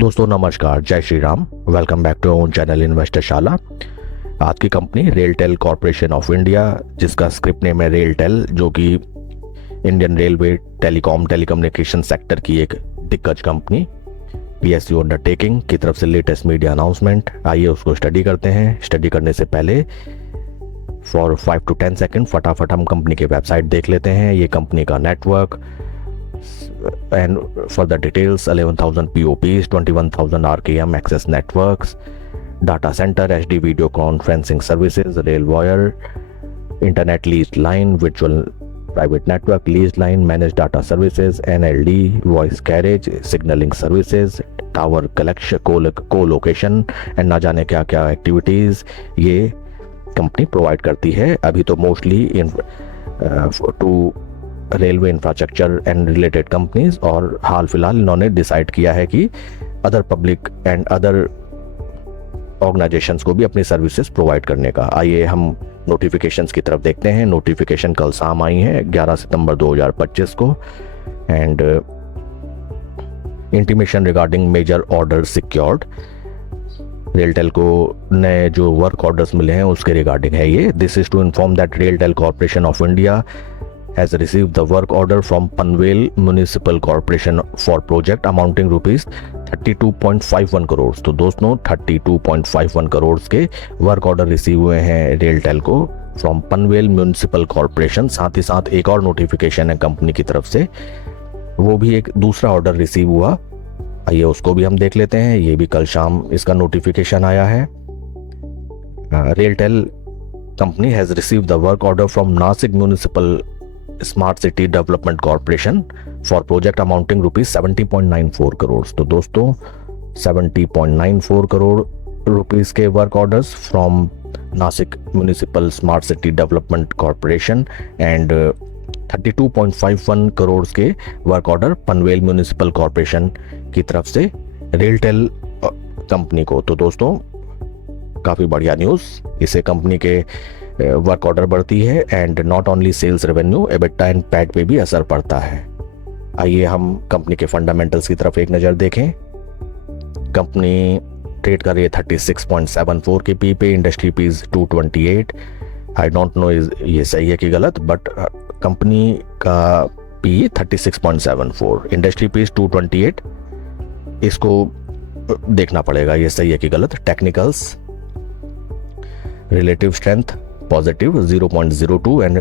दोस्तों नमस्कार, जय Shri Ram. Welcome back to own channel investor Shala. आज की company RailTel corporation of India, जिसका स्क्रिप्ट नेम है रेलटेल, जो कि इंडियन रेलवे टेलीकम्युनिकेशन सेक्टर की एक दिग्गज कंपनी पीएसयू अंडरटेकिंग की तरफ से लेटेस्ट मीडिया अनाउंसमेंट। आइए उसको स्टडी करते हैं। स्टडी करने से पहले फॉर 5 to 10 सेकेंड फटाफट हम कंपनी के वेबसाइट देख लेते हैं। ये कंपनी का network and further details: 11,000 POPs, 21,000 RKM access networks, data center, HD video conferencing services, rail wire, internet leased line, virtual private network leased line, managed data services, NLD, voice carriage, signaling services, tower collection, co-location and ना जाने क्या क्या activities ये company provide करती है। अभी तो mostly to railway infrastructure and related companies, और हाल फिलहाल इन्होंने डिसाइड किया है कि other public and other organisations को भी अपनी सर्विसेज प्रोवाइड करने का। आइए हम नोटिफिकेशंस की तरफ देखते हैं। नोटिफिकेशन कल शाम आई है 11 सितंबर 2025 को। And intimation regarding major order secured, RailTel को नए जो वर्क ऑर्डर्स मिले हैं उसके रिगार्डिंग है ये। This is to inform that RailTel corporation of India has received the work order from Panvel Municipal Corporation for project amounting rupees 32.51 crore. तो दोस्तों 32.51 करोड़ के वर्क ऑर्डर रिसीव हुए हैं रेलटेल को फ्रॉम पनवेल म्यूनिसिपल कॉर्पोरेशन। साथ ही साथ एक और नोटिफिकेशन है कंपनी की तरफ से, वो भी एक दूसरा ऑर्डर रिसीव हुआ। आइए उसको भी हम देख लेते हैं। ये भी कल शाम इसका नोटिफिकेशन आया है। RailTel company has receive the work order from Nashik municipal smart city development corporation for project amounting rupees 70.94 crore. तो दोस्तों 70.94 करोड़ रुपीस के work orders from Nashik municipal smart city development corporation and 32.51 crore के work order Panvel municipal corporation की तरफ से RailTel company को। तो दोस्तों काफ़ी बढ़िया न्यूज़, इससे कंपनी के वर्क ऑर्डर बढ़ती है and not only sales revenue, EBITDA and PAT पे भी असर पड़ता है। आइए हम कंपनी के फंडामेंटल्स की तरफ एक नज़र देखें। कंपनी ट्रेड कर रही है 36.74 के पी पे, industry PE 228। I don't know ये सही है कि गलत, बट कंपनी का पी 36.74, इंडस्ट्री पीज 228, इसको देखना पड़ेगा ये सही है कि गलत। Technicals, relative strength positive 0.02 and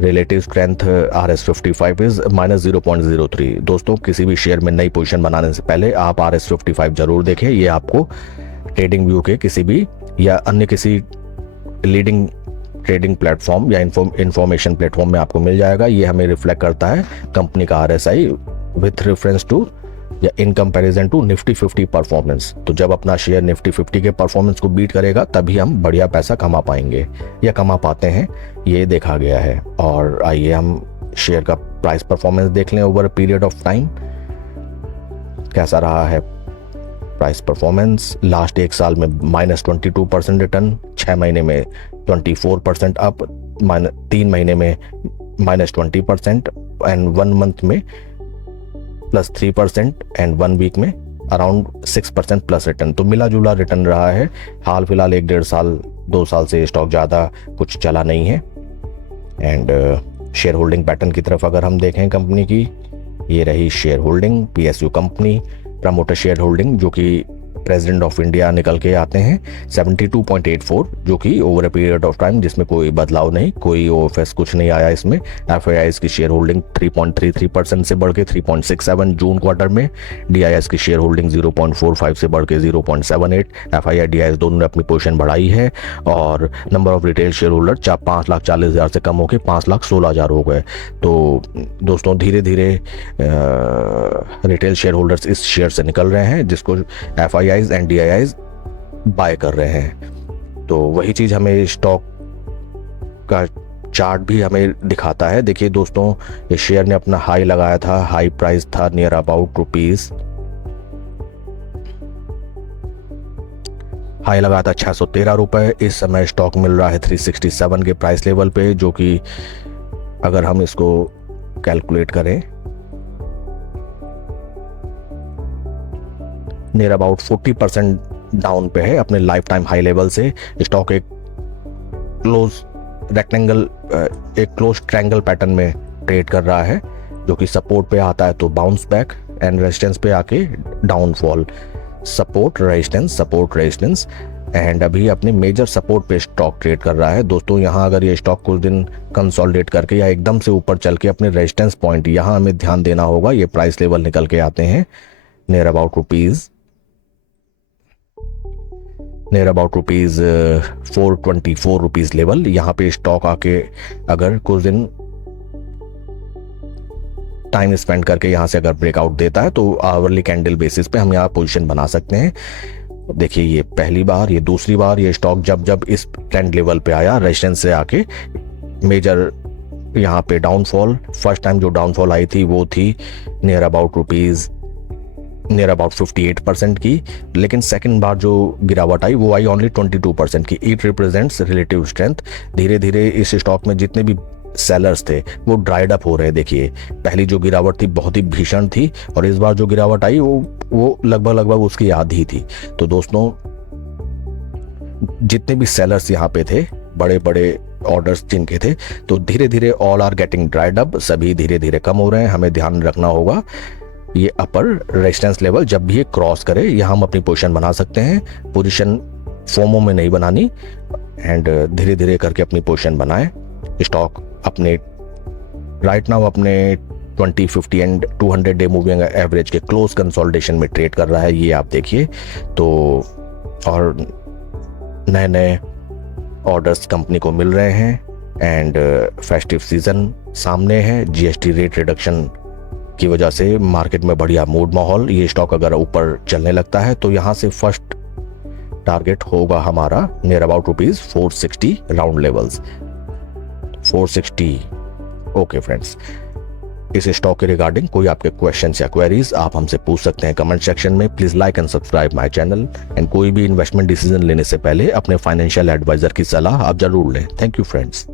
relative strength RS55 is -0.03। दोस्तों किसी भी शेयर में नई पोजीशन बनाने से पहले आप RS55 जरूर देखें। ये आपको ट्रेडिंग व्यू के किसी भी या अन्य किसी लीडिंग ट्रेडिंग प्लेटफॉर्म या इंफॉर्मेशन प्लेटफॉर्म में आपको मिल जाएगा। ये हमें रिफ्लेक्ट करता है कंपनी का RSI विथ रेफरेंस टू या in comparison to Nifty 50 performance. तो जब अपना शेयर निफ्टी 50 के परफॉर्मेंस को बीट करेगा तभी हम बढ़िया पैसा कमा पाएंगे या कमा पाते हैं, ये देखा गया है। और आइए हम शेयर का प्राइस परफॉर्मेंस देख लें ओवर पीरियड ऑफ टाइम, कैसा रहा है प्राइस परफॉर्मेंस। लास्ट एक साल में -22% रिटर्न, 6 महीने में 24% अप, 3 महीने में -20% एंड 1 मंथ में +3% एंड 1 वीक में अराउंड 6% प्लस रिटर्न। तो मिला जुला रिटर्न रहा है। हाल फिलहाल 1-1.5 साल 2 साल से स्टॉक ज़्यादा कुछ चला नहीं है। एंड शेयर होल्डिंग पैटर्न की तरफ अगर हम देखें कंपनी की, ये रही share holding. PSU company promoter share holding जो कि प्रेसिडेंट ऑफ इंडिया निकल के आते हैं 72.84, जो कि over a period of time जिसमें कोई बदलाव नहीं, कोई ओएफएस कुछ नहीं आया इसमें। एफआईआईएस की शेयर होल्डिंग 3.33% से बढ़ के 3.67 जून क्वार्टर में। डीआईएस की शेयर होल्डिंग 0.45 से बढ़ के 0.78। एफआईआई डीआईएस दोनों ने अपनी पोजीशन बढ़ाई है। और number of retail share holder 5,40,000 से कम होकर 5,16,000 हो गए। तो दोस्तों धीरे धीरे रिटेल शेयर होल्डर्स इस शेयर से निकल रहे हैं, जिसको एफआईआई एंड डीआईआईज बाय कर रहे हैं। तो वही चीज हमें स्टॉक का चार्ट भी हमें दिखाता है। देखिए दोस्तों, ये शेयर ने अपना हाई लगाया था, हाई प्राइस था नियर अबाउट रुपीज, हाई लगाया था 613 रुपए। इस समय स्टॉक मिल रहा है 367 के प्राइस लेवल पे, जो कि अगर हम इसको कैलकुलेट करें नियर अबाउट 40% डाउन पे है अपने लाइफ टाइम हाई लेवल से। स्टॉक एक क्लोज ट्रायंगल पैटर्न में ट्रेड कर रहा है, जो कि सपोर्ट पे आता है तो बाउंस बैक एंड रेजिस्टेंस पे आके डाउनफॉल, सपोर्ट रेजिस्टेंस एंड अभी अपने मेजर सपोर्ट पे स्टॉक ट्रेड कर रहा है। दोस्तों यहाँ अगर ये स्टॉक कुछ दिन कंसोलिडेट करके या एकदम से ऊपर चल के अपने रेजिस्टेंस पॉइंट, यहाँ हमें ध्यान देना होगा, ये प्राइस लेवल निकल के आते हैं near about rupees 424 rupees level. यहाँ पे स्टॉक आके अगर कुछ दिन टाइम स्पेंड करके यहाँ से अगर ब्रेकआउट देता है तो आवरली कैंडल बेसिस पे हम यहाँ पोजीशन बना सकते हैं। देखिए ये पहली बार, ये दूसरी बार ये स्टॉक जब इस ट्रेंड लेवल पे आया रेजिस्टेंस से आके मेजर यहाँ पे डाउनफॉल, फर्स्ट टाइम जो डाउनफॉल आई थी वो थी नियर अबाउट 58% की, लेकिन सेकंड बार जो गिरावट आई वो आई ओनली 22% की। It represents relative strength. धीरे धीरे इस स्टॉक में जितने भी सेलर्स थे वो ड्राइड अप हो रहे हैं। देखिए पहली जो गिरावट थी बहुत ही भीषण थी और इस बार जो गिरावट आई वो लगभग उसकी आधी थी। तो दोस्तों जितने भी सेलर्स यहाँ पे थे, बड़े बड़े ऑर्डर्स जिनके थे, तो धीरे धीरे all are getting dried up, सभी धीरे धीरे कम हो रहे हैं। हमें ध्यान रखना होगा ये अपर रेजिस्टेंस लेवल जब भी ये क्रॉस करे यहाँ हम अपनी पोजीशन बना सकते हैं। पोजीशन फोमो में नहीं बनानी एंड धीरे धीरे करके अपनी पोजीशन बनाएं। स्टॉक अपने राइट नाउ अपने 20, 50 एंड 200 डे मूविंग एवरेज के क्लोज कंसोलिडेशन में ट्रेड कर रहा है, ये आप देखिए। तो और नए ऑर्डर्स कंपनी को मिल रहे हैं एंड फेस्टिव सीजन सामने है। जीएसटी रेट रिडक्शन की वजह से मार्केट में बढ़िया मूड माहौल। ये स्टॉक अगर ऊपर चलने लगता है तो यहाँ से फर्स्ट टारगेट होगा हमारा near about rupees 460 round levels 460। Okay friends, इस स्टॉक के रिगार्डिंग कोई आपके क्वेश्चंस या क्वेरीज आप हमसे पूछ सकते हैं कमेंट सेक्शन में। Please like and subscribe my channel and कोई भी इन्वेस्टमेंट डिसीजन लेने से पहले अपने फाइनेंशियल एडवाइजर की सलाह आप जरूर लें। Thank you friends.